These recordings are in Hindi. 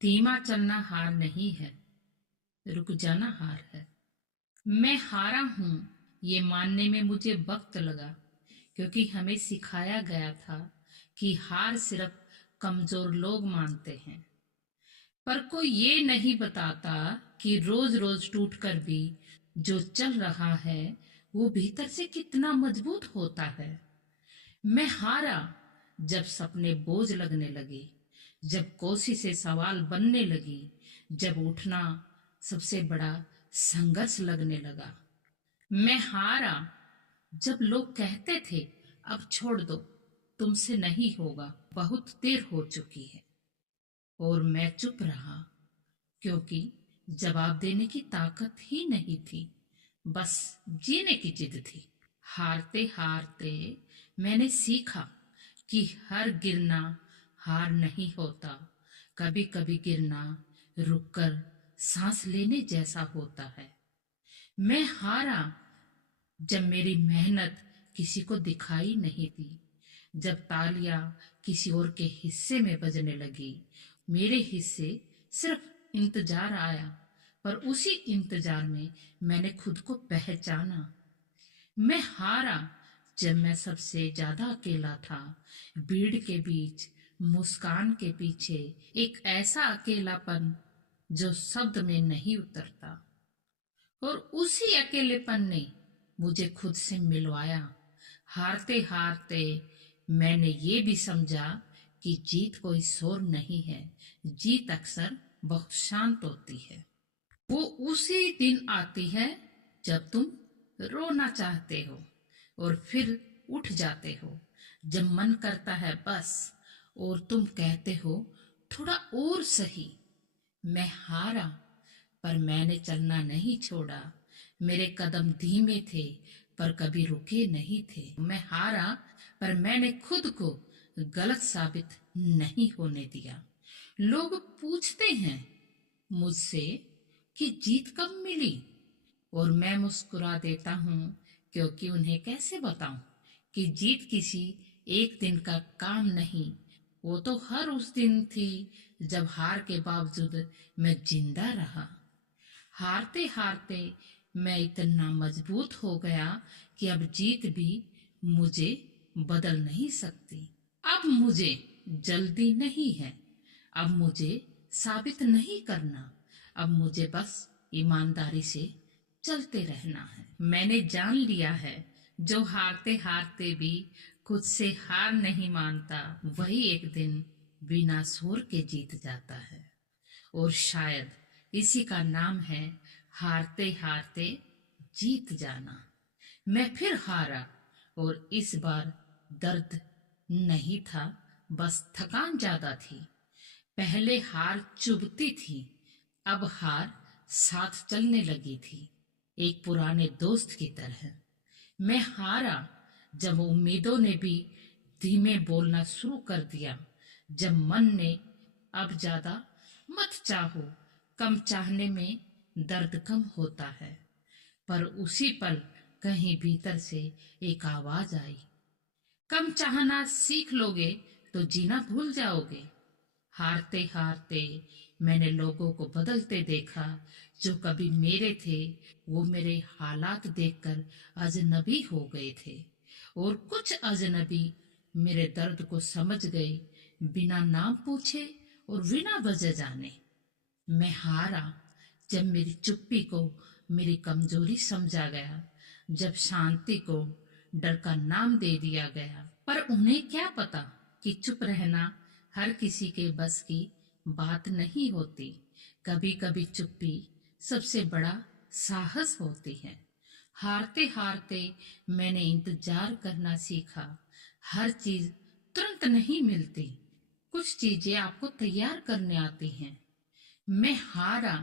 धीमा चलना हार नहीं है, रुक जाना हार है। मैं हारा हूं ये मानने में मुझे वक्त लगा, क्योंकि हमें सिखाया गया था कि हार सिर्फ कमजोर लोग मानते हैं। पर कोई ये नहीं बताता कि रोज रोज टूटकर भी जो चल रहा है वो भीतर से कितना मजबूत होता है। मैं हारा जब सपने बोझ लगने लगे, जब कोशिशें सवाल बनने लगी, जब उठना सबसे बड़ा संघर्ष लगने लगा। मैं हारा जब लोग कहते थे अब छोड़ दो, तुमसे नहीं होगा, बहुत देर हो चुकी है। और मैं चुप रहा, क्योंकि जवाब देने की ताकत ही नहीं थी, बस जीने की जिद थी। हारते हारते मैंने सीखा कि हर गिरना हार नहीं होता। कभी कभी गिरना रुककर सांस लेने जैसा होता है। मैं हारा जब मेरी मेहनत किसी को दिखाई नहीं दी, जब तालियां किसी और के हिस्से में बजने लगी। मेरे हिस्से सिर्फ इंतजार आया, पर उसी इंतजार में मैंने खुद को पहचाना। मैं हारा जब मैं सबसे ज्यादा अकेला था, भीड़ के बीच, मुस्कान के पीछे, एक ऐसा अकेलापन जो शब्द में नहीं उतरता। और उसी अकेलेपन ने मुझे खुद से मिलवाया। हारते हारते मैंने ये भी समझा कि जीत कोई शोर नहीं है, जीत अक्सर बहुत शांत होती है। वो उसी दिन आती है जब तुम रोना चाहते हो और फिर उठ जाते हो, जब मन करता है बस, और तुम कहते हो थोड़ा और सही। मैं हारा, पर मैंने चलना नहीं छोड़ा। मेरे कदम धीमे थे, पर कभी रुके नहीं थे। मैं हारा, पर मैंने खुद को गलत साबित नहीं होने दिया। लोग पूछते हैं मुझसे कि जीत कब मिली, और मैं मुस्कुरा देता हूँ, क्योंकि उन्हें कैसे बताऊं कि जीत किसी एक दिन का काम नहीं, वो तो हर उस दिन थी जब हार के बावजूद मैं जिंदा रहा। हारते हारते मैं इतना मजबूत हो गया कि अब जीत भी मुझे बदल नहीं सकती। अब मुझे जल्दी नहीं है, अब मुझे साबित नहीं करना, अब मुझे बस ईमानदारी से चलते रहना है। मैंने जान लिया है, जो हारते हारते भी खुद से हार नहीं मानता, वही एक दिन बिना शोर के जीत जाता है। और शायद इसी का नाम है हारते हारते जीत जाना। मैं फिर हारा, और इस बार दर्द नहीं था, बस थकान ज्यादा थी। पहले हार चुभती थी, अब हार साथ चलने लगी थी, एक पुराने दोस्त की तरह। मैं हारा जब उम्मीदों ने भी धीमे बोलना शुरू कर दिया, जब मन ने अब ज्यादा मत चाहो, कम चाहने में दर्द कम होता है। पर उसी पल कहीं भीतर से एक आवाज आई, कम चाहना सीख लोगे तो जीना भूल जाओगे। हारते हारते मैंने लोगों को बदलते देखा, जो कभी मेरे थे वो मेरे हालात देखकर अजनबी हो गए थे, और कुछ अजनबी मेरे दर्द को समझ गए, बिना नाम पूछे और बिना वजह जाने। मैं हारा जब मेरी चुप्पी को मेरी कमजोरी समझा गया, जब शांति को डर का नाम दे दिया गया। पर उन्हें क्या पता कि चुप रहना हर किसी के बस की बात नहीं होती। कभी कभी चुप्पी सबसे बड़ा साहस होती है। हारते हारते मैंने इंतजार करना सीखा। हर चीज तुरंत नहीं मिलती, कुछ चीजें आपको तैयार करने आती हैं। मैं हारा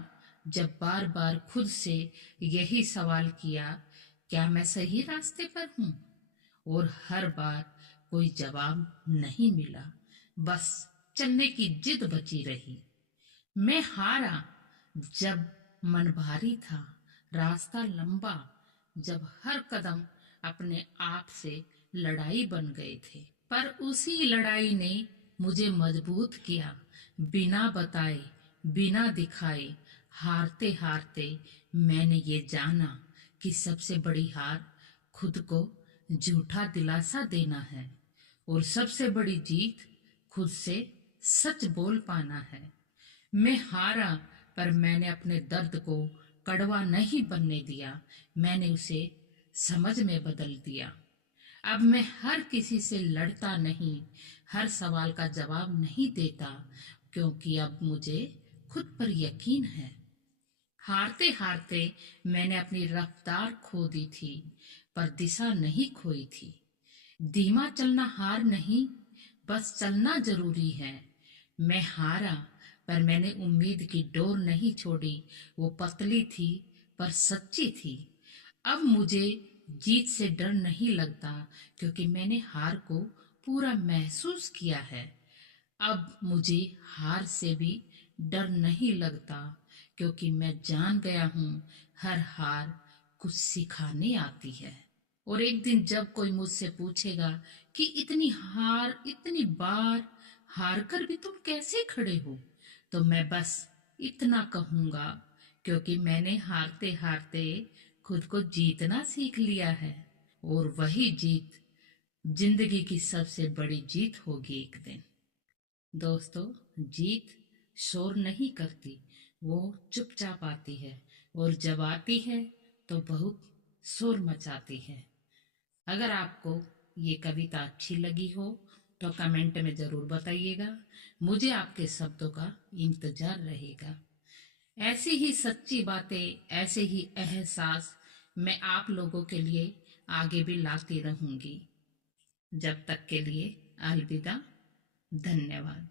जब बार बार खुद से यही सवाल किया, क्या मैं सही रास्ते पर हूँ? और हर बार कोई जवाब नहीं मिला, बस चलने की जिद बची रही। मैं हारा जब मन भारी था, रास्ता लंबा, जब हर कदम अपने आप से लड़ाई बन गए थे। पर उसी लड़ाई ने मुझे मजबूत किया, बिना बताए बिना दिखाए हारते हारते मैंने ये जाना कि सबसे बड़ी हार खुद को झूठा दिलासा देना है और सबसे बड़ी जीत खुद से सच बोल पाना है। मैं हारा, पर मैंने अपने दर्द को कड़वा नहीं बनने दिया, मैंने उसे समझ में बदल दिया। अब मैं हर किसी से लड़ता नहीं, हर सवाल का जवाब नहीं देता, क्योंकि अब मुझे खुद पर यकीन है। हारते हारते मैंने अपनी रफ्तार खो दी थी, पर दिशा नहीं खोई थी। धीमा चलना हार नहीं, बस चलना जरूरी है। मैं हारा, पर मैंने उम्मीद की डोर नहीं छोड़ी। वो पतली थी पर सच्ची थी। अब मुझे जीत से डर नहीं लगता, क्योंकि मैंने हार को पूरा महसूस किया है। अब मुझे हार से भी डर नहीं लगता, क्योंकि मैं जान गया हूँ हर हार कुछ सिखाने आती है। और एक दिन जब कोई मुझसे पूछेगा कि इतनी बार हार कर भी तुम कैसे खड़े हो, तो मैं बस इतना कहूँगा, क्योंकि मैंने हारते हारते खुद को जीतना सीख लिया है। और वही जीत जिंदगी की सबसे बड़ी जीत होगी एक दिन। दोस्तों, जीत शोर नहीं करती, वो चुपचाप आती है, और जब आती है तो बहुत शोर मचाती है। अगर आपको ये कविता अच्छी लगी हो तो कमेंट में जरूर बताइएगा। मुझे आपके शब्दों का इंतजार रहेगा। ऐसी ही सच्ची बातें, ऐसे ही एहसास मैं आप लोगों के लिए आगे भी लाती रहूंगी। जब तक के लिए अलविदा। धन्यवाद।